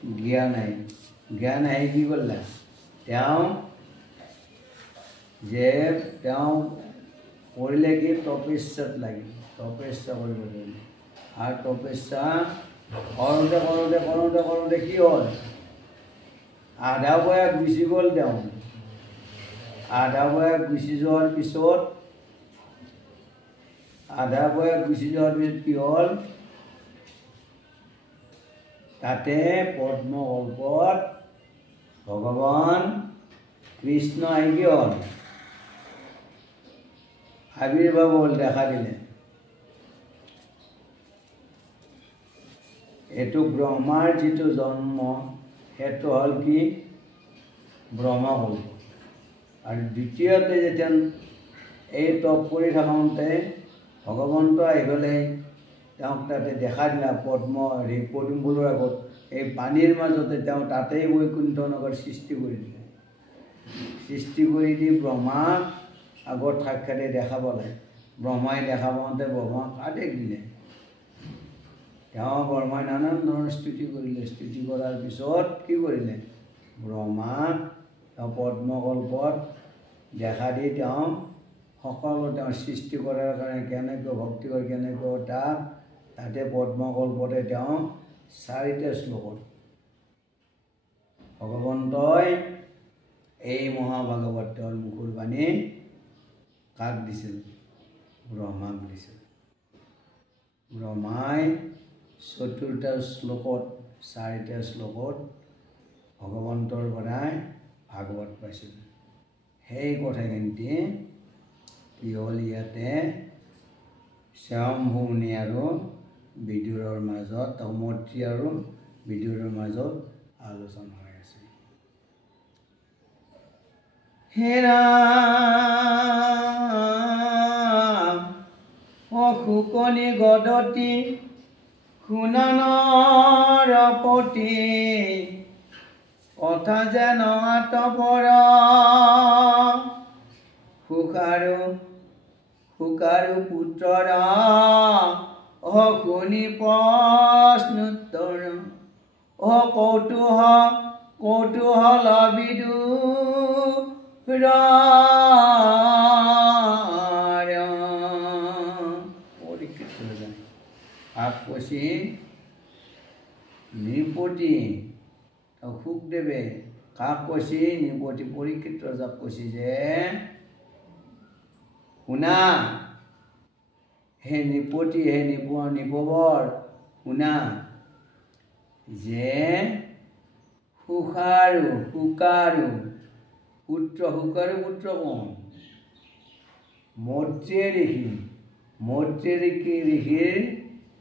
জ্ঞান আহি কি কৰিলে তেওঁ যে তেওঁ কৰিলে কি তপস্যাত লাগিল তপস্যা কৰিব ধৰিলে আৰু তপস্যা কৰোঁতে কি হ'ল আধা বয়স গুচি গ'ল তেওঁ আধা বয়স গুচি যোৱাৰ পিছত কি হ'ল তাতে পদ্মকল্পত ভগৱান কৃষ্ণ আহি কি হ'ল আবিৰ্ভাৱ হ'ল দেখা দিলে এইটো ব্ৰহ্মাৰ যিটো জন্ম সেইটো হ'ল কি ব্ৰহ্মকল্প আৰু দ্বিতীয়তে যেতিয়া এই তপ কৰি থাকোঁতে ভগৱন্ত আহি পেলাই তেওঁক তাতে দেখা দিলা পদুমফুলৰ আগত এই পানীৰ মাজতে তেওঁ তাতেই বৈকুণ্ঠ নগৰ সৃষ্টি কৰি দিলে সৃষ্টি কৰি দি ব্ৰহ্মাক আগত সাক্ষাতে দেখা পালে ব্ৰহ্মাই দেখা পাওঁতে ব্ৰহ্মাক আদেশ দিলে তেওঁ ব্ৰহ্মাই নানান ধৰণৰ স্তুতি কৰিলে স্তুতি কৰাৰ পিছত কি কৰিলে ব্ৰহ্মাক তেওঁ পদ্মকল্পত দেখা দি তেওঁ সকলো তেওঁ সৃষ্টি কৰাৰ কাৰণে কেনেকৈ ভক্তি কৰে কেনেকৈ তাতে পদ্মকল্পতে তেওঁ 4টা শ্লোকত ভগৱন্তই এই মহাভাগৱত তেওঁৰ মুখৰ বাণী কাক দিছিল ব্ৰহ্মাক দিছিল ব্ৰহ্মাই 4টা শ্লোকত 4টা শ্লোকত ভগৱন্তৰ পৰাই ভাগৱত পাইছিল সেই কথাখিনি কি হ'ল ইয়াতে স্বয়ম্ভু মুনি আৰু বিদুৰৰ মাজত মৈত্ৰী আৰু বিদুৰৰ মাজত আলোচনা হৈ আছে হে ৰাম শুকনি গদতি শুনানৰ পতি কথা যেন আতপৰ সুকাৰু পুত্ৰৰ শুনি প্ৰশ্নোত্তৰ কৌতূহল বিদুৰ আপসি নৃপতি সুখদেৱে কাক কৈছি নৃপতি পৰীক্ষিত ৰজাক কৈছি যে শুনা হে নৃপতি হে নৃপবৰ শুনা যে সুকাৰু পুত্ৰ কোন মৈত্ৰী ঋষিৰ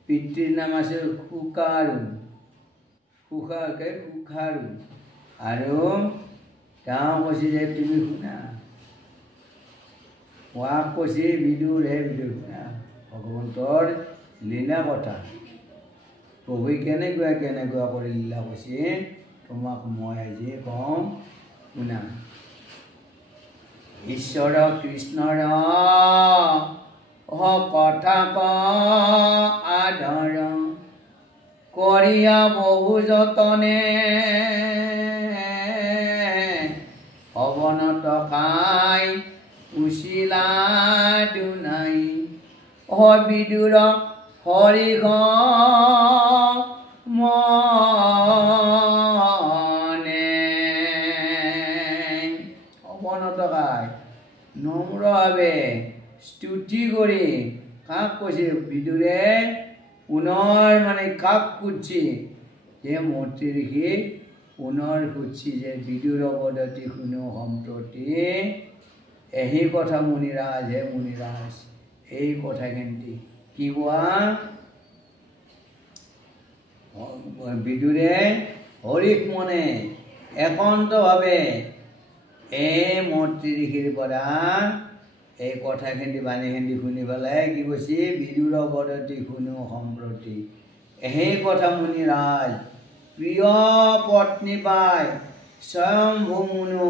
পিতৃৰ নাম আছিল সুকাৰু আৰু তেওঁ কৈছে যে তুমি শুনা কোৱাক কৈছে বিদুৰ শুনা ভগৱন্তৰ লীলা কথা প্ৰভুৱে কেনেকুৱা কৰি লীলা কৈছে তোমাক মই আজি কওঁ শুনা ঈশ্বৰ কৃষ্ণৰ কথা আধৰ কৰিয়া বহু যতনে অৱনত খাই উচিলা দুনাই বিদুৰ হৰিষ মনে অৱনত খাই নম্ৰভাৱে স্তুতি কৰি কাক কৈছে বিদুৰে পুনৰ কাক সুধছি যে মৈত্ৰী ঋষি পুনৰ সুধছি যে বিদুৰ পদতি শুনো সম্প্ৰতি এই কথা মুনিৰাজ এই কথাখিনি কি কোৱা বিদুৰে হৰিক মনে একান্তভাৱে এই মৈত্ৰী ঋষিৰ পৰা এই কথাখিনি বাণীখিনি শুনি পেলাই কি কৈছে বিদুৰ পদতি শুনো সম্প্ৰতি এই কথা মুনিৰাজ প্ৰিয় পত্নী পাই স্বয়ম্ভু মুনি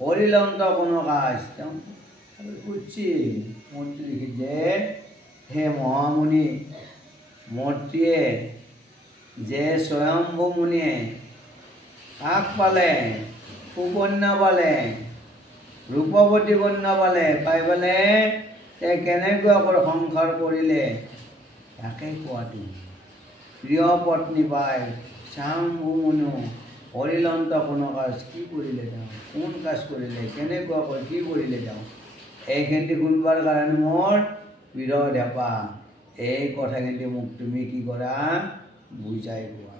হৰিলন্ত কোনো কাজ তেওঁ সুধছি মৈত্ৰী ঋষি যে হে মহামুনি মৈত্ৰীয়ে যে স্বয়ম্ভু মুনিয়ে কাক পালে সুকন্যা পালে ৰূপৱতী কন্যা পালে পাই পেলাই কেনেকৈ সংসাৰ কৰিলে তাকে কোৱাটো প্ৰিয় পত্নী পাই শাম্ভু মুনু হৰিলন্ত কোন কাজ কি কৰিলে তেওঁ কোন কাজ কৰিলে কেনেকুৱাকৈ কি কৰিলে তেওঁ এইখিনি শুনবাৰ কাৰণে মোৰ বিৰহ হেঁপা এই কথাখিনি মোক তুমি কি কৰা বুজাই কোৱা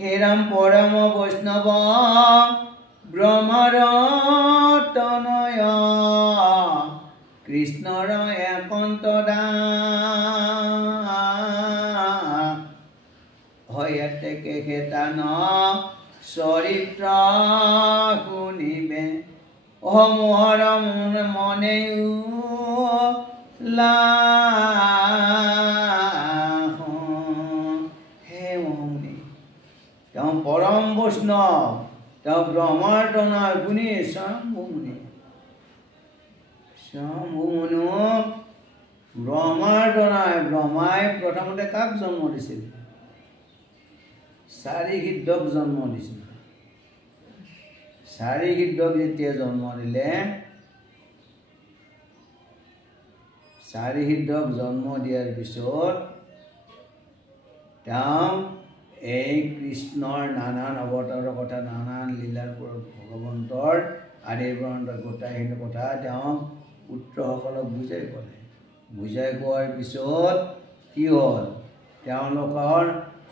হে ৰাম পৰম বৈষ্ণৱ ব্ৰহ্মৰ তনয় কৃষ্ণৰ একান্ত দাস হয়তে কেতান চৰিত্ৰ শুনিবে মোহৰ মনে হে মহমুনি তেওঁ পৰম বৈষ্ণৱ তেওঁ ব্ৰহ্মাৰ তনয় গুণী শাম্ভু মুনি ব্ৰহ্মাৰ তনয় ব্ৰহ্মাই প্ৰথমতে কাক জন্ম দিছিল চাৰিসিদ্ধক জন্ম দিছিল চাৰিসিদ্ধক যেতিয়া জন্ম দিলে চাৰিসিদ্ধক জন্ম দিয়াৰ পিছত তেওঁ এই কৃষ্ণৰ নানান অৱতাৰৰ কথা নানান লীলাৰ ভগৱন্তৰ আদিৰ গোটাইখিনি কথা তেওঁ পুত্ৰসকলক বুজাই ক'লে বুজাই কোৱাৰ পিছত কি হ'ল তেওঁলোকৰ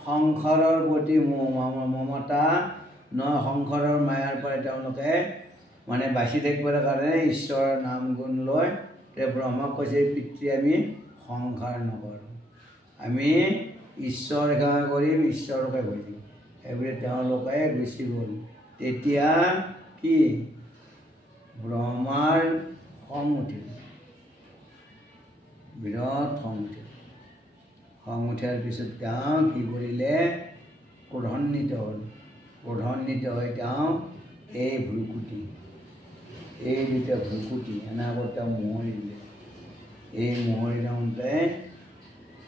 সংসাৰৰ প্ৰতি মমতা সংসাৰৰ মায়াৰ পৰা তেওঁলোকে মানে বাচি থাকিবৰ কাৰণে ঈশ্বৰৰ নাম গুণ লৈ ব্ৰহ্মাক কৈছে পিতৃ আমি সংসাৰ নকৰোঁ আমি ঈশ্বৰ সেৱা কৰিম ঈশ্বৰকে কৰিম সেইবুলি তেওঁলোকে গুচি গ'ল তেতিয়া কি ব্ৰহ্মাৰ খং উঠিল বিৰাট খং উঠিল খং উঠাৰ পিছত তেওঁ কি কৰিলে ক্ৰোধান্বিত হ'ল ক্ৰোধান্বিত হৈ তেওঁ এই ভ্ৰকুটি এই দুটা ভ্ৰকুটি এনেকৈ তেওঁ মোহৰি দিলে এই মোহৰি দিওঁতে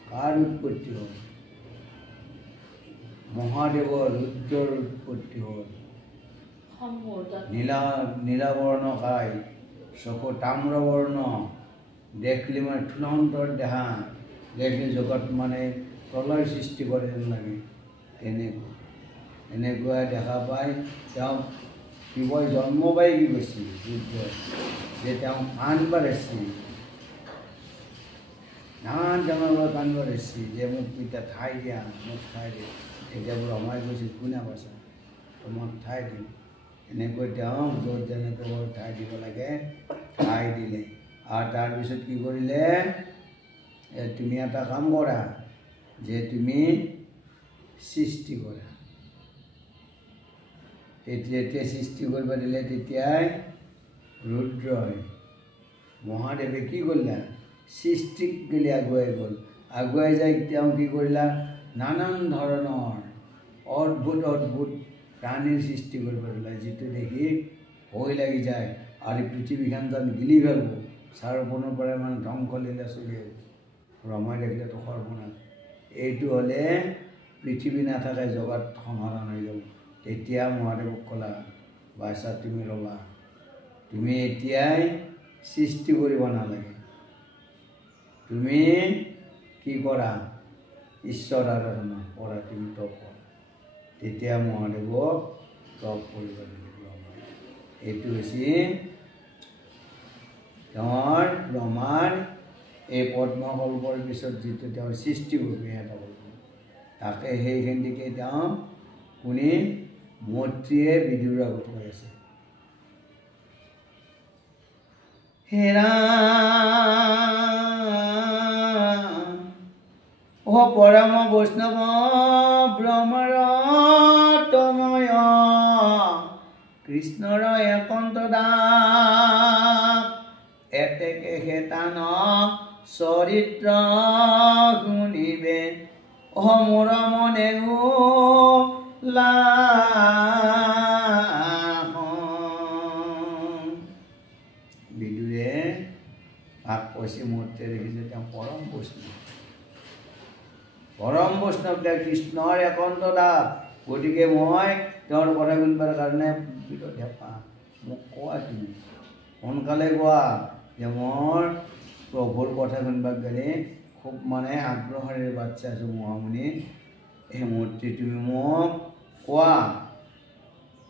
কাৰ উৎপত্তি হ'ল মহাদেৱৰ ৰুদ্ৰৰ উৎপত্তি হ'ল নীলাবৰ্ণ কাই চকু তাম্ৰবৰ্ণ দেখলি মানে থুলন্তৰ দেহা দেখলি জগত মানে প্ৰলয় সৃষ্টি কৰে যেন লাগে এনেকুৱা দেখা পাই তেওঁ শিৱই জন্ম পাই কি কৈছিল ৰুদ্ৰই যে তেওঁ কাণ বাঢ়িছিল নানান ডাঙৰ কাণ বাঢ়িছিল যে মোক এতিয়া ঠাই দিয়া মোক ঠাই দিয়া এতিয়া ব্ৰহ্মাই কৈছিল কোনে কৈছা তোমাক ঠাই দিম এনেকৈ তেওঁ য'ত যেনেকৈ ঠাই দিব লাগে ঠাই দিলে আৰু তাৰপিছত কি কৰিলে তুমি এটা কাম কৰা যে তুমি সৃষ্টি কৰা যেতিয়া সৃষ্টি কৰিব দিলে তেতিয়াই ৰুদ্ৰই মহাদেৱে কি কৰিলা সৃষ্টিক গেলি আগুৱাই গ'ল আগুৱাই যাই তেওঁ কি কৰিলা নানান ধৰণৰ অদ্ভুত অদ্ভুত প্ৰাণীৰ সৃষ্টি কৰিব দিলে যিটো দেখি ভয় লাগি যায় আৰু পৃথিৱীখন যেন গিলি পেলাব চাৰিওপিনৰ পৰা মানে ধ্বংস লীলা চলি আহিব ব্ৰহ্মাই দেখিলেতো সৰ্বনাশ এইটো হ'লে পৃথিৱী নাথাকে জগত সংহৰণ হৈ যাব তেতিয়া মহাদেৱক ক'লা বাছা তুমি ৰ'বা তুমি এতিয়াই সৃষ্টি কৰিব নালাগে তুমি কি কৰা ঈশ্বৰ আৰাধনা কৰা তুমি তপ কৰা তেতিয়া মহাদেৱক তপ কৰিব দিলে ব্ৰহ্মাই এইটো হৈছে তেওঁৰ ব্ৰহ্মাৰ এই পদ্মকল্পৰ পিছত যিটো তেওঁৰ সৃষ্টি কৰিব এটা কল্প তাকে সেইখিনিকে তেওঁ কোনে মৈত্ৰীয়ে বিদুৰ আগত কৈ আছে হে ৰাম ও পৰম বৈষ্ণৱ ব্ৰহ্মৰ তনয় কৃষ্ণৰ একান্ত দাস এতেকে হেতান চৰিত্ৰ শুনিবে মোৰ মনে বিদুৰে ভাগ কৈছে মূৰ্তিয়ে দেখিছে তেওঁ পৰম বৈষ্ণৱ তেওঁ কৃষ্ণৰ একান্ত দাস গতিকে মই তেওঁৰ কথা শুনিবৰ কাৰণে বিৰত হেঁপাহ মোক কোৱা তুমি সোনকালে কোৱা যে মোৰ প্ৰভুৰ কথা শুনিবাক গ'লে খুব মানে আগ্ৰহেৰে বাট চাই আছোঁ মহামুনি এই মূৰ্তি তুমি মোক কোৱা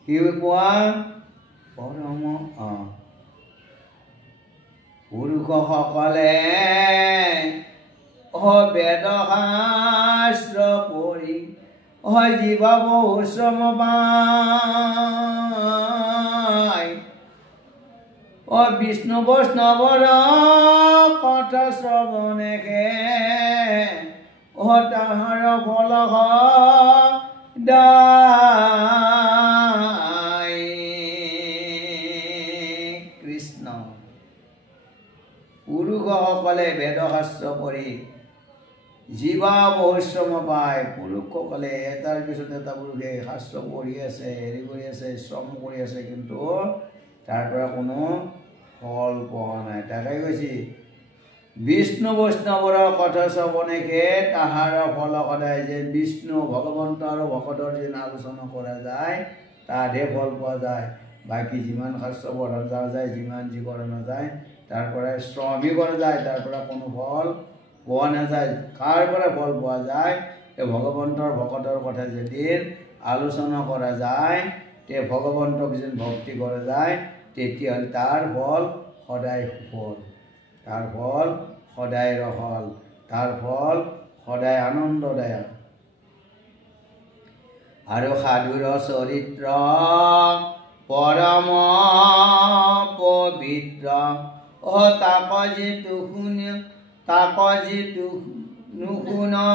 কি কোৱা পৰম পুৰুষসকলে বেদ শাস্ত্ৰ পঢ়ি জীৱা বহু শ্ৰম পায় বিষ্ণু বৈষ্ণৱৰ কথা শ্ৰৱণেহে তাহাৰ ফল সদায় কৃষ্ণ পুৰুষসকলে বেদ শাস্ত্ৰ পঢ়ি জীৱা বহু শ্ৰম পায় পুৰুষসকলে এটাৰ পিছত এটা পুৰুষে শাস্ত্ৰ পঢ়ি আছে হেৰি কৰি আছে শ্ৰম কৰি আছে কিন্তু তাৰ পৰা কোনো ফল পোৱা নাই তাকে কৈছে বিষ্ণু বৈষ্ণৱৰ কথা শ্ৰৱণেহে তাহাৰ ফল সদায় যে বিষ্ণু ভগৱন্ত আৰু ভকতৰ যেন আলোচনা কৰা যায় তাতহে ফল পোৱা যায় বাকী যিমান শাস্ত্ৰ পঢ়া যায় যিমান যি কৰা নাযায় তাৰ পৰাই শ্ৰমী কৰা যায় তাৰ পৰা কোনো ফল পোৱা নাযায় কাৰ পৰা ফল পোৱা যায় এই ভগৱন্তৰ ভকতৰ কথা যেদিন আলোচনা কৰা যায় তে ভগৱন্তক যেন ভক্তি কৰা যায় তেতিয়াহ'লে তাৰ ফল সদায় সুফল তাৰ ফল সদায় ৰসল তাৰ ফল সদায় আনন্দদায়ক আৰু সাধুৰ চৰিত্ৰ পৰম পবিত্ৰ তাক যিটো শুনি তাক যিটো নুশুনাই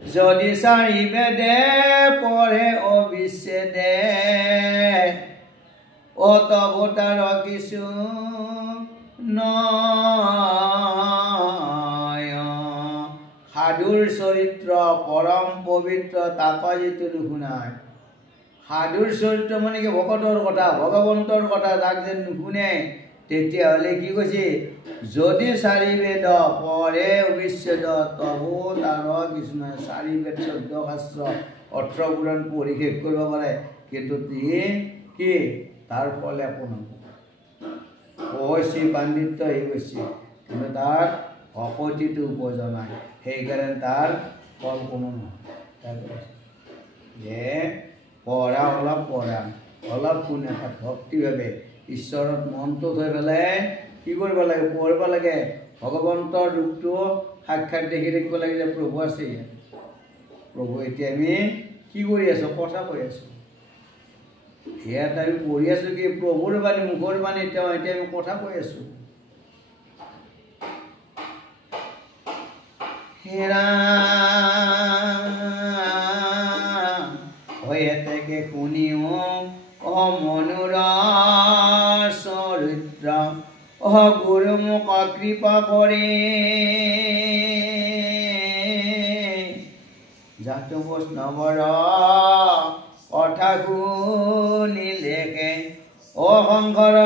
যদি চাৰি বেদে পঢ়ে অবিচ্ছেদে তবতাৰ কিছু নয় সাধুৰ চৰিত্ৰ পৰম পবিত্ৰ তাক যিটো নুশুনাই সাধুৰ চৰিত্ৰ মানে কি ভকতৰ কথা ভগৱন্তৰ কথা তাক যেন নুশুনে তেতিয়াহ'লে কি কৈছে যদি চাৰি বেদ পঢ়ে অবিচ্ছেদ তবু তাৰ কিছু নহয় চাৰি বেদ 14 শাস্ত্ৰ 18 পুৰাণ পঢ়ি শেষ কৰিব পাৰে কিন্তু কি তাৰ ফল একো নহয় কৈছে পাণ্ডিত্য হে কৈছে কিন্তু তাৰ ভকতিটো উপজা নাই সেইকাৰণে তাৰ ফল কোনো নহয় যে পঢ়া অলপ শুনে তাক ভক্তিভাৱে ঈশ্বৰৰ মনটো থৈ পেলাই কি কৰিব লাগে পঢ়িব লাগে ভগৱন্তৰ ৰূপটো সাক্ষাৎ দেখি থাকিব লাগে যে প্ৰভু আছে প্ৰভু এতিয়া আমি কি কৰি আছোঁ কথা কৈ আছোঁ ইয়াত আমি পঢ়ি আছোঁ কি প্ৰভুৰ বাণী মুখৰ বাণী এতিয়া আমি কথা কৈ আছোঁ হেৰা এতেকে শুনিও মনুৰ চৰিত্ৰ গুৰু মোক কৃপা কৰি জাত বৈষ্ণৱৰ কথা শুনিলেকে সংঘৰ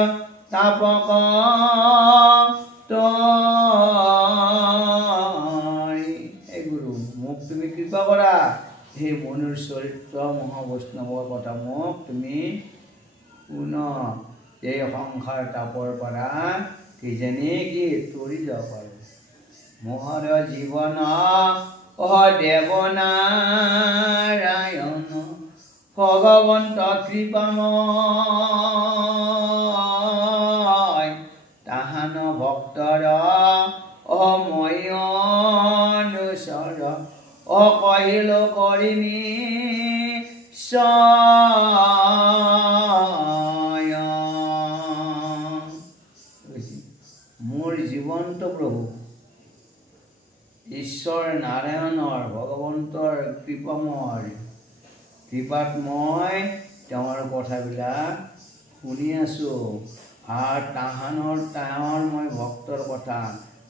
তাপক হে গুৰু মোক তুমি কৃপা কৰা সেই মনুৰ চৰিত্ৰ মহাবৈষ্ণৱৰ কথা মোক তুমি শুন এই সংসাৰ তাপৰ পৰা কিজানি কি তৰি যাব পাৰোঁ মোহৰ জীৱন দেৱনাৰায়ণ ভগৱন্ত কৃপাময় তাহান ভক্তৰ ময়নুচৰ কহিল কৰিমি মোৰ জীৱন্ত প্ৰভু ঈশ্বৰ নাৰায়ণৰ ভগৱন্তৰ কৃপাত মই তেওঁৰ কথাবিলাক শুনি আছোঁ আৰু তেওঁৰ মই ভক্তৰ কথা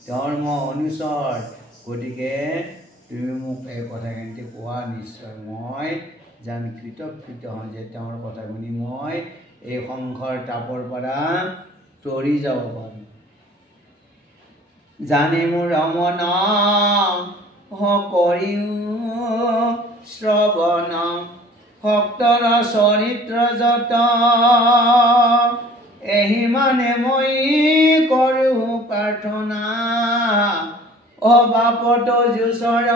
তেওঁৰ মই অনুচৰ গতিকে তুমি মোক এই কথাখিনি কোৱা নিশ্চয় মই জান কৃতকৃত হওঁ যে তেওঁৰ কথা শুনি মই এই সংসাৰ তাপৰ পৰা তৰি যাব পাৰোঁ জানি মোৰ ৰমন কৰিও শ্ৰৱণ ভক্তৰ চৰিত্ৰ যত এহি মানে মই কৰোঁ প্ৰাৰ্থনা বাপত যুচৰ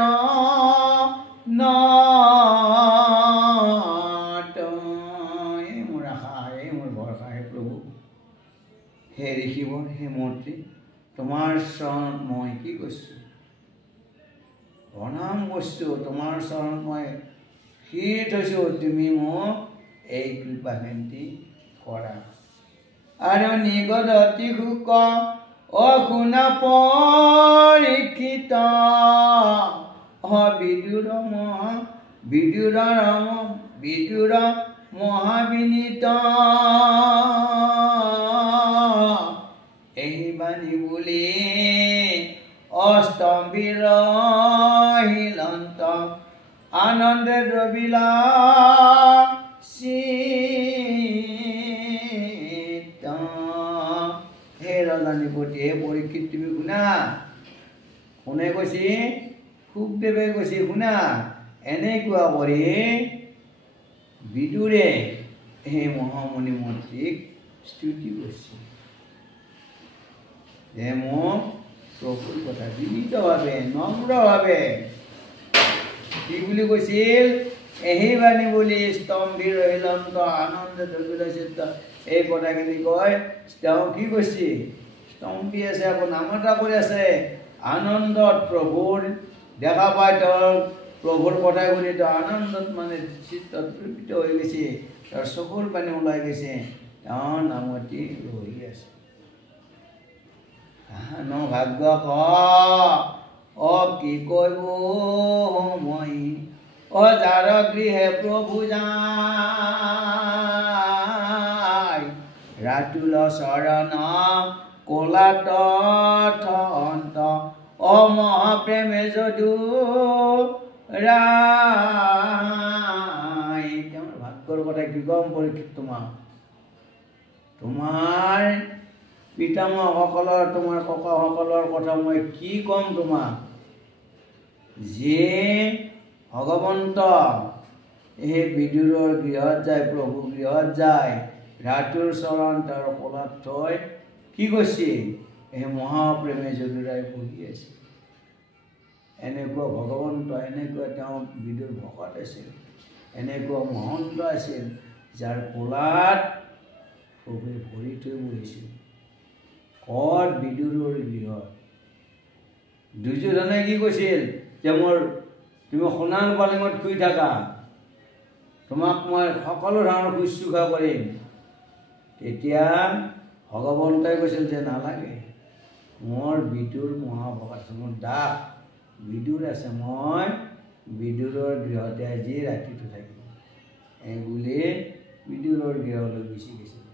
এই মোৰ আশা এই মোৰ ভৰসা হে প্ৰভু হে ঋষিবৰ হে মূৰ্তি তোমাৰ চৰণত মই কি কৈছোঁ প্ৰণাম কৰিছোঁ তোমাৰ চৰণত মই শিৰ থৈছোঁ তুমি মোক এই কৃপাকান্তি কৰা আৰু নিগত অতি সুখ অশুনা পৰীক্ষিত বিদুৰ মহাবিনীত এই বাণী বুলি অস্তম্ভীৰ হিলন্ত আনন্দে দ্ৰবিলা হে ৰজানিপতি হে পৰীক্ষিত তুমি শুনা কোনে কৈছে সুখদেৱে কৈছে শুনা এনেকুৱা কৰি বিদুৰে সেই মহামণি মন্ত্ৰীক স্তুতি কৰিছে যে মোক প্ৰভুৰ কথা বিনীতভাৱে নম্ৰভাৱে কি বুলি কৈছিল এহি বাণী বুলি স্তম্ভীৰ হিলন্ত আনন্দ দ্ৰবিলা চিত্ত এই কথাখিনি কয় তেওঁ কি কৈছে স্তম্ভী আছে আকৌ নামতা কৰি আছে আনন্দত প্ৰভুৰ দেখা পাই তেওঁৰ প্ৰভুৰ কথা শুনি তেওঁ আনন্দত মানে চিত্ত তৃপ্ত হৈ গৈছে তেওঁৰ চকুৰ পানী ওলাই গৈছে তেওঁ নামতি ৰহি আছে ভাগ্য কি কৰিব মই যাৰ গৃহে প্ৰভু যায় ৰাতুল চৰণ কলাত অন্ত মহাপ্ৰেমে যদু ৰায় তেওঁৰ ভাগ্যৰ কথা কি কম পৰীক্ষিত তোমাৰ পিতামহসকলৰ তোমাৰ ককাসকলৰ কথা মই কি ক'ম তোমাক যে ভগৱন্ত এই বিদুৰৰ গৃহত যায় প্ৰভু গৃহত যায় ৰাতুৰ চৰণ তেওঁৰ কোলাত থৈ কি কৈছে এই মহাপ্ৰেমে যদুৰাই বহি আছে এনেকুৱা ভগৱন্ত এনেকুৱা তেওঁ বিদুৰ ভকত আছিল এনেকুৱা মহন্ত আছিল যাৰ কোলাত প্ৰভুৱে ভৰি থৈ বহিছিল ক'ত বিদুৰৰ গৃহত দুৰ্যোধনে কি কৈছিল যে মোৰ তুমি সোণাৰ পালেঙত শুই থাকা তোমাক মই সকলো ধৰণৰ শুশ্ৰূষা কৰিম তেতিয়া ভগৱন্তই কৈছিল যে নালাগে মোৰ বিদুৰ মহাভকত মোৰ দাস বিদুৰ আছে মই বিদুৰৰ গৃহতে আজি ৰাতিটো থাকিম এই বুলি বিদুৰৰ গৃহলৈ গুচি গৈছিল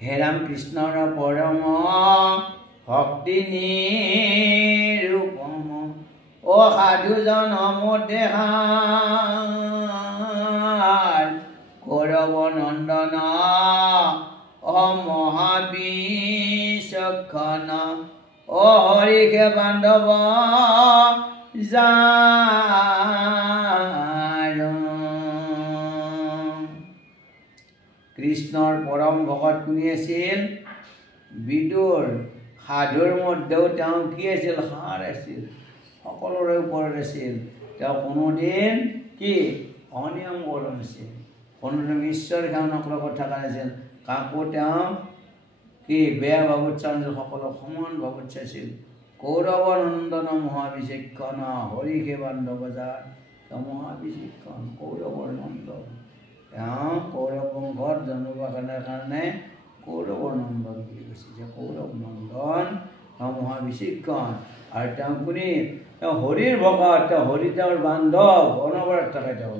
হে ৰাম কৃষ্ণৰ পৰম ভক্তি নিৰূপম সাধুজন দেহাৰ কৌৰৱ নন্দন মহাবিচক্ষণ হৰিষে বান্ধৱ যাৰ কৃষ্ণৰ পৰম ভকত কোনে আছিল বিদুৰ সাধুৰ মধ্যেও তেওঁ কি আছিল সাৰ আছিল সকলোৰে ওপৰত আছিল তেওঁ কোনোদিন কি অনিয়ম কৰা নাছিল কোনোদিন ঈশ্বৰ সেৱা নকৰা কথা নাছিল কাকো তেওঁ কি বেয়া ভাৱত চোৱা নাছিল সকলো সমান ভাৱত চাইছিল কৌৰৱ নন্দন মহাবিচক্ষণ হৰিষে বান্ধৱ যাৰ তেওঁ মহাবিচক্ষণ কৌৰৱৰ নন্দন তেওঁ কৌৰৱ বংশত জন্ম কাৰণে কৌৰৱৰ নন্দন বুলি কৈছে যে কৌৰৱ নন্দন তেওঁ মহাবিচক্ষণ আৰু তেওঁ কোনে তেওঁ হৰিৰ ভকত তেওঁ হৰি তেওঁৰ বান্ধৱ অনবৰত থাকে তেওঁ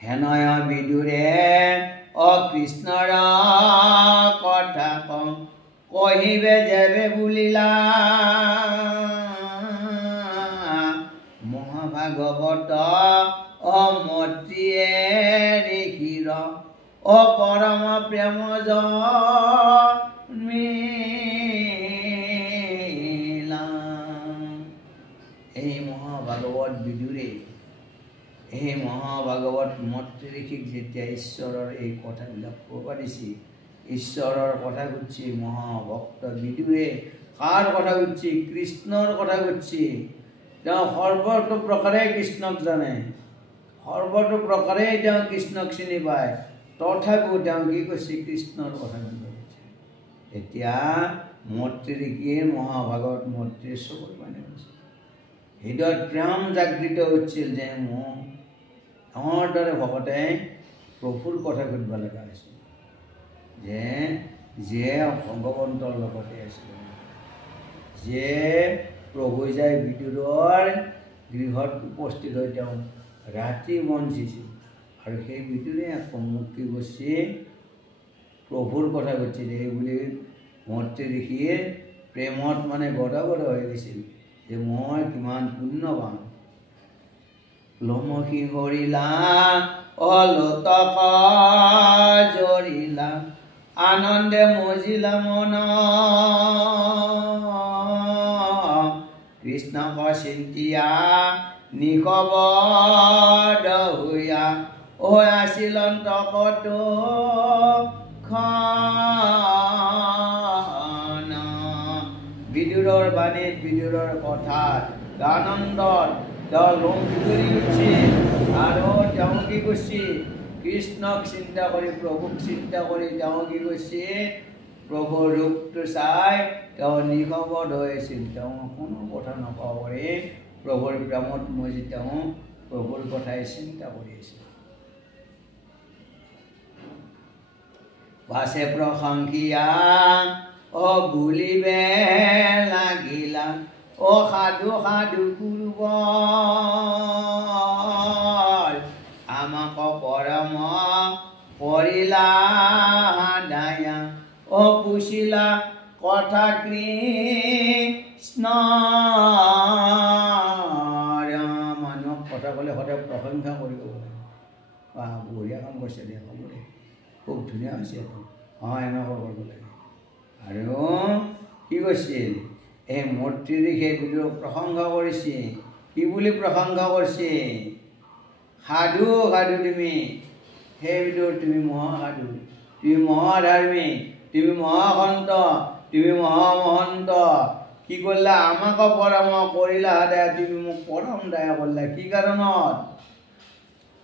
হেনয় বিদুৰে কৃষ্ণৰ কথা কওঁ কহিবে যেবে বুলিলা মহাভাগৱত মত্ৰিয়ে ঋষিৰ পৰম প্ৰেম জন্মী এই মহাভাগৱত মৈত্ৰী ঋষিক যেতিয়া ঈশ্বৰৰ এই কথাবিলাক ক'ব দিছে, ঈশ্বৰৰ কথা সুধিছে, মহাভক্ত বিদুৰে কাৰ কথা সুধিছে? কৃষ্ণৰ কথা সুধিছে। তেওঁ সৰ্বতো প্ৰকাৰে কৃষ্ণক জানে, সৰ্বতো প্ৰকাৰে তেওঁ কৃষ্ণক চিনি পায়, তথাপিও তেওঁ কি কৈছে? কৃষ্ণৰ কথা সুধিছে। এতিয়া মৈত্ৰী ঋষিয়ে মহাভাগৱত মৈত্ৰীৰ চকুত পানী হৈছে, হৃদয়ত প্ৰেম জাগৃত হৈছিল যে মোৰ দৰে ভকতে প্ৰভুৰ কথা সুধিব লগা হৈছে, যে ভগৱন্তৰ লগতে আছিল, যে প্ৰভু যাই বিদুৰৰ গৃহত উপস্থিত হৈ তেওঁ ৰাতি বঞ্চিছিল, আৰু সেই বিদুৰে আকৌ মোক কি কৰিছে? প্ৰভুৰ কথা কৈছিল। এই বুলি মৈত্ৰী ঋষিয়ে প্ৰেমত মানে গদগদ হৈ গৈছিল যে মই কিমান পুণ্যৱান। লমসি হৰিলা অলতক জৰিলা, আনন্দে মজিলা মন, কৃষ্ণক চিন্তিয়া নিকবদ হৈয়া, হৈ আছিল অন্তকত খন। বিদুৰৰ বাণীত, বিদুৰৰ কথাত, আনন্দত তেওঁ লম্ভি কৰি উঠছে, আৰু তেওঁ কি কৰিছে? কৃষ্ণক চিন্তা কৰি, প্ৰভুক চিন্তা কৰি তেওঁ কি কৰিছে? প্ৰভুৰ ৰূপটো চাই তেওঁ নিকবদ হৈ আছিল। তেওঁ কোনো কথা নকৰি প্ৰভুৰ প্ৰেমত মজি তেওঁ প্ৰভুৰ কথাই চিন্তা কৰি আছিল। পাছে প্ৰশংসিয়া বুলিবে লাগিলা, সাধু সাধু পূৰ্ব আমাক পৰম কৰিলা দায়া, পুছিলা কথা কৃষ্ণ। মানুহক কথা ক'লে সদায় প্ৰশংসা কৰিব লাগে। বঢ়িয়া কাম কৰিছে দে, হ'ব দে, খুব ধুনীয়া হৈছে, এনেকুৱা কৰিব লাগে। আৰু কি কৈছিল? এই মৈত্ৰী ঋষিয়ে বিদুৰক প্ৰশংসা কৰিছে। কি বুলি প্ৰশংসা কৰিছে? সাধু সাধু তুমি, হে বিদুৰ তুমি মহাসাধু, তুমি মহাধাৰ্মিক, তুমি মহাসন্ত, তুমি মহামহন্ত। কি কৰিলা? আমাক পৰম কৰিলা দায়া, তুমি মোক পৰম দায়া কৰিলা। কি কাৰণত?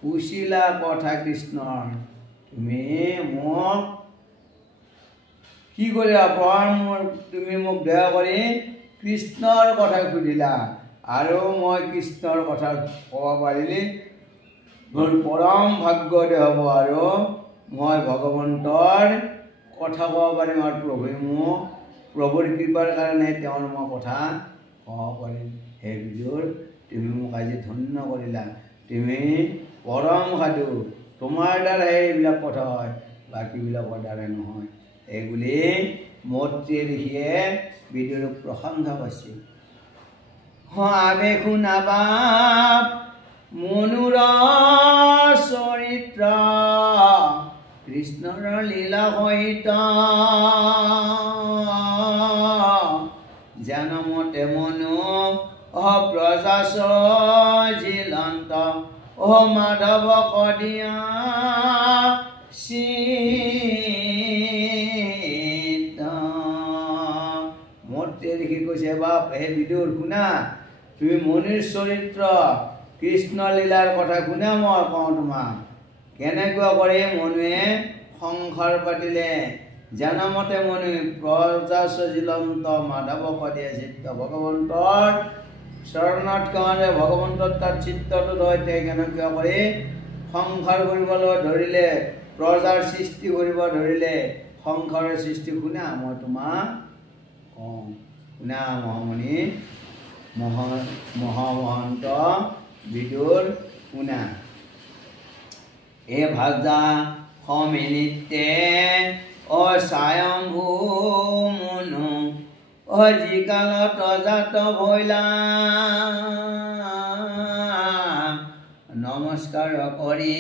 পুছিলা কথা কৃষ্ণৰ, তুমি মোক কি কৰিলা? তুমি মোক দয়া কৰি কৃষ্ণৰ কথা সুধিলা, আৰু মই কৃষ্ণৰ কথা ক'ব পাৰিলে মোৰ পৰম ভাগ্যতে হ'ব, আৰু মই ভগৱন্তৰ কথা ক'ব পাৰিম, আৰু প্ৰভুৱে মোক প্ৰভুৰ কৃপাৰ কাৰণে তেওঁৰ মই কথা ক'ব পাৰিম। হে বিদুৰ, তুমি মোক আজি ধন্য কৰিলা, তুমি পৰম সাধু, তোমাৰ দ্বাৰাই এইবিলাক কথা হয়, বাকীবিলাকৰ দ্বাৰাই নহয়। এইবুলি মৈত্ৰী ঋষিয়ে বিদুৰক প্ৰশংসা কৰিছিল। আবে শুনাবা মনুৰ চৰিত্ৰ, কৃষ্ণৰ লীলা সহিত, জানমতে মনু প্ৰজা সজিলন্ত, মাধৱ কদিয়া মৈত্ৰী ঋষি কৈছে, বাপ হে বিদুৰ শুনা, তুমি মনুৰ চৰিত্ৰ, কৃষ্ণ লীলাৰ কথা শুনা, মই কওঁ তোমাক। কেনেকুৱা কৰি মনুৱে সংসাৰ পাতিলে, জানমতে মনু প্ৰজা সজিলন্ত, মাধৱ কদিয়া চিত্ত, ভগৱন্তৰ চৰণত কওঁতে ভগৱন্তৰ তাত চিত্তটো ধৰিতে কেনেকুৱা কৰি সংসাৰ কৰিবলৈ ধৰিলে, প্ৰজাৰ সৃষ্টি কৰিব ধৰিলে, সংসাৰৰ সৃষ্টি শুনা, মই তোমাক কওঁ। শুনা মহামণি, মহামহন্ত বিদুৰ শুনা। এ ভাজা সমিলিতে স্বয়ম্ভূ মনু, যিকালত জাত ভৈলা, নমস্কাৰ কৰি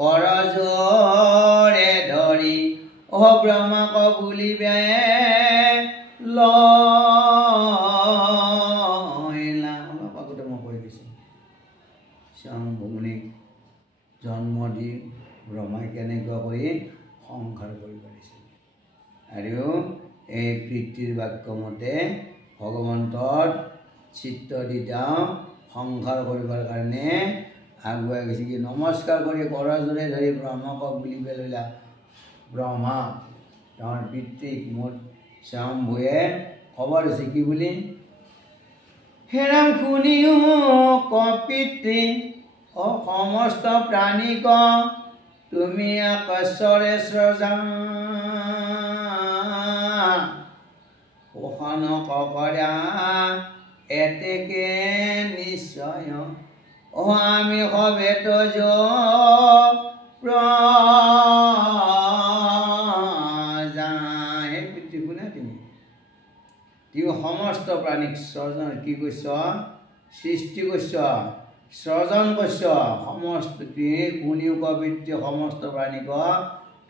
কৰজৰে ধৰি, ব্ৰহ্মাক বুলিবে লয়লা। অলপ আগতে মই কৈ দিছোঁ, স্বয়ম্ভূ মুনিক কেনেকুৱা কৰি সংসাৰ কৰিব পাৰিছিল আৰু এই পিতৃৰ বাক্যমতে ভগৱন্তৰ চিত্ৰ দি তেওঁ সংসাৰ কৰিবৰ কাৰণে আগুৱাই গৈছে কি নমস্কাৰ কৰি কৰজোৰে ধৰি ব্ৰহ্মক বুলি পেলাইলা ব্ৰহ্মা তেওঁৰ পিতৃক মোৰ স্বয়ম্ভুৱে খবৰ হৈছে কি বুলি হেৰাম শুনিও পিতৃ সমস্ত প্ৰাণীক তুমি আকাশৰে স্ৰজা পোষণ কৰা এতেকে নিশ্চয় আমি সবে তজ হে পিতৃ শুনা তুমি সমস্ত প্ৰাণীক স্ৰজন কি কৈছ সৃষ্টি কৰিছ স্ৰজন কৰিছ সমস্ত কোনেও ক পিতৃ সমস্ত প্ৰাণীক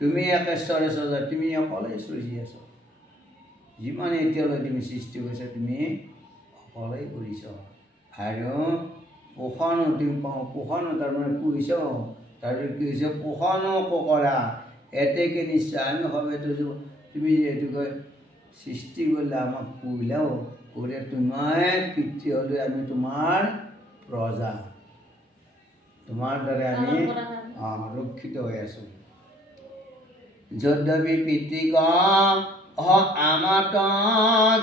তুমি একেশ্বৰে স্ৰজ তুমি অকলে সৃষ্টি আছ যিমানে এতিয়ালৈ তুমি সৃষ্টি কৰিছা তুমি অকলেই কৰিছ আৰু পোষণো তুমি পোষণো তাৰমানে পুহিছ তাৰপিছত কি হৈছে পোষণো কৰা এতেকে নিশ্চয় আমি সবেতো তুমি যিহেতু কয় সৃষ্টি কৰিলে আমাক পুহিলাও কৰি তোমাৰ পিতৃ হ'লে আমি তোমাৰ প্ৰজা তোমাৰ দ্বাৰা আমি ৰক্ষিত হৈ আছোঁ যদ্যপি পিতৃক আমাত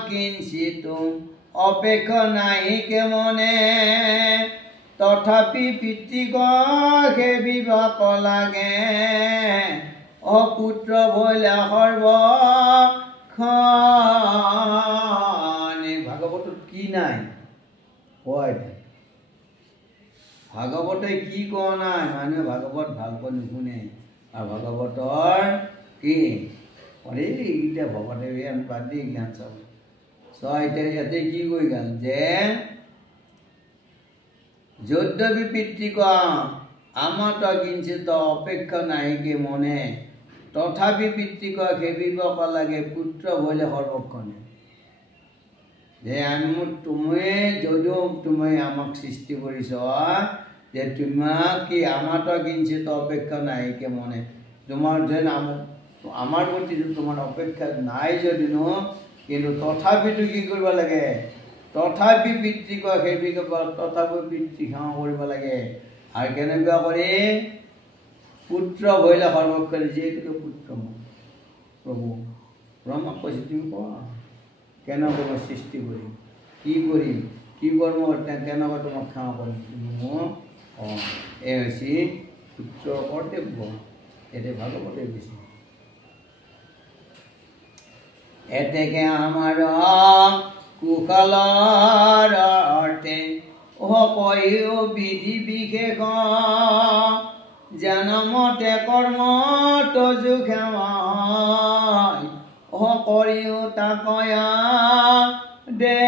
কিঞ্চিত অপেক্ষা নাহিকে মনে তথাপি পিতৃক সেবিবাক লাগে পুত্ৰ ভৈলা সৰ্বক্ষণে ভাগৱতত কি নাই কয় ভাগৱতে কি কোৱা নাই মানুহে ভাগৱত ভালকৈ নুশুনে আৰু ভাগৱতৰ কি এতিয়া ভগৱদেৱে আমি বাদ দি জ্ঞান চাব এতিয়া ইয়াতে কি কৈ গ'ল যে যদ্যপি পিতৃক আমাত কিঞ্চিত অপেক্ষা নাহিকে মনে তথাপি পিতৃক সেবিবাক লাগে পুত্ৰ ভৈলে সৰ্বক্ষণে যে তুমি যদিও তুমি আমাক সৃষ্টি কৰিছ যে তোমাক কি আমাত কিঞ্চিত অপেক্ষা নাহিকে মনে তোমাৰ যেন আমাৰ প্ৰতি তোমাৰ অপেক্ষা নাই যদিও কিন্তু তথাপিতো কি কৰিব লাগে তথাপি পিতৃক সেৱিক তথাপি পিতৃ সেৱা কৰিব লাগে আৰু কেনেকুৱা কৰি পুত্ৰ ভৈলে সৰ্বক্ষণে যিহেতু পুত্ৰ প্ৰভু ব্ৰহ্মক কৈছে তুমি কোৱা কেনেকৈ মই সৃষ্টি কৰিম কি কৰ্ম কেনেকৈ তোমাক সেৱা কৰিম তুমি মোক এই হৈছে পুত্ৰৰ কৰ্তব্য এতে ভাগৱতে গৈছে এতেকে আমাৰ কুশলৰ অৰ্থে কৈও বিধি বিশেষ জনমতে কৰ্ম তজু সেৱা কৰিও তাকয়া দে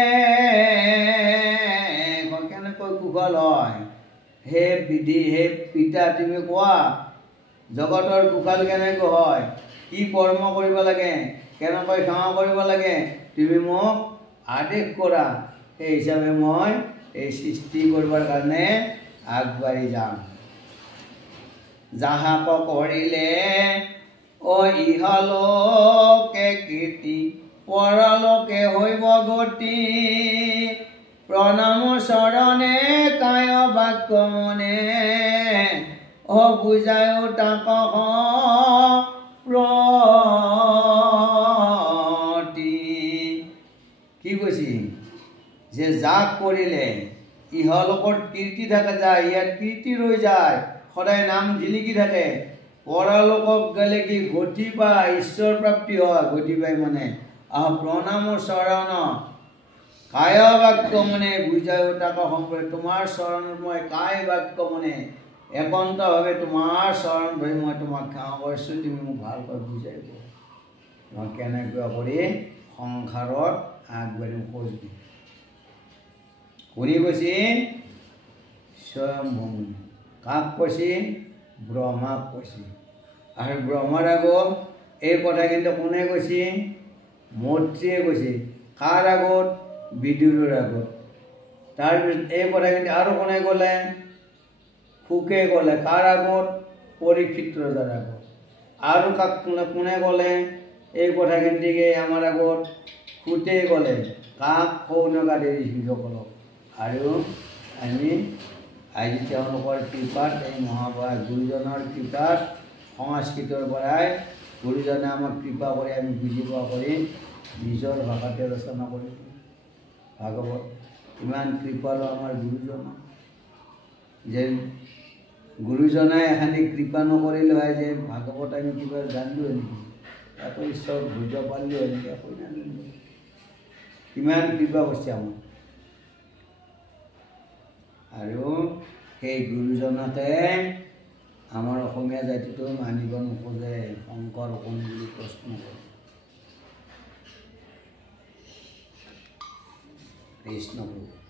কেনেকৈ কুশল হয় হে বিধি হে পিতা তুমি কোৱা জগতৰ কুশল কেনেকৈ হয় কি কৰ্ম কৰিব লাগে কেনেকৈ সেৱা কৰিব লাগে তুমি মোক আদেশ কৰা সেই হিচাপে মই এই সৃষ্টি কৰিবৰ কাৰণে আগবাঢ়ি যাম যাহাক কৰিলে ইহলোকে কীৰ্তি পৰলোকে হৈব গতি প্ৰণাম চৰণে কায় বাক্য মনে বুজায়ো তাক কি কৈছি যে যাক কৰিলে ইহলোকত কীৰ্তি থাকে যায় ইয়াত কীৰ্তি ৰৈ যায় সদায় নাম জিলিকি থাকে পৰলোকক গ'লে কি গতি পায় ঈশ্বৰ প্ৰাপ্তি হয় গতি পায় মানে প্ৰণাম চৰণ কায় বাক্য মনে বুজায়ো তাক সম্পৰ্কে তোমাৰ চৰণত মই কায় বাক্য মনে একন্তভাৱে তোমাৰ চৰণ ধৰি মই তোমাক সেৱা কৰিছোঁ তুমি মোক ভালকৈ বুজাই দিয়া মই কেনেকৈ কৰি সংসাৰত আগবাঢ়িম খোজ দিম কোনে কৈছে স্বয়ম্ভু কাক কৈছে ব্ৰহ্মাক কৈছে আৰু ব্ৰহ্মাৰ আগত এই কথা কিন্তু কোনে কৈছে মৈত্ৰীয়ে কৈছে কাৰ আগত বিদুৰৰ আগত তাৰপিছত এই কথা কিন্তু আৰু কোনে ক'লে শুকে ক'লে কাৰ আগত পৰীক্ষিত ৰজাৰ আগত আৰু কাক কোনে ক'লে এই কথাখিনিকে আমাৰ আগত সুতে ক'লে কাক সৌনকাদি ঋষিসকলক আৰু আমি আজি তেওঁলোকৰ কৃপাত এই মহাভাৰত গুৰুজনৰ কৃপাত সংস্কৃতৰ পৰাই গুৰুজনে আমাক কৃপা কৰি আমি বুজি পোৱা কৰি নিজৰ ভাষাতে ৰচনা কৰিছোঁ ভাগৱত ইমান কৃপালো আমাৰ গুৰুজনক যে গুৰুজনাই এখানি কৃপা নকৰিলে হয় যে ভাগৱত আমি কিবা জানিলোঁ নেকি একো ঈশ্বৰ বুজিব পাৰিলোঁ নেকি একো নাজানিলোঁ ইমান কৃপা কৰিছে আমাক আৰু সেই গুৰুজনকে আমাৰ অসমীয়া জাতিটো মানিব নোখোজে শংকৰ কোন বুলি প্ৰশ্ন কৰে কৃষ্ণ প্ৰভু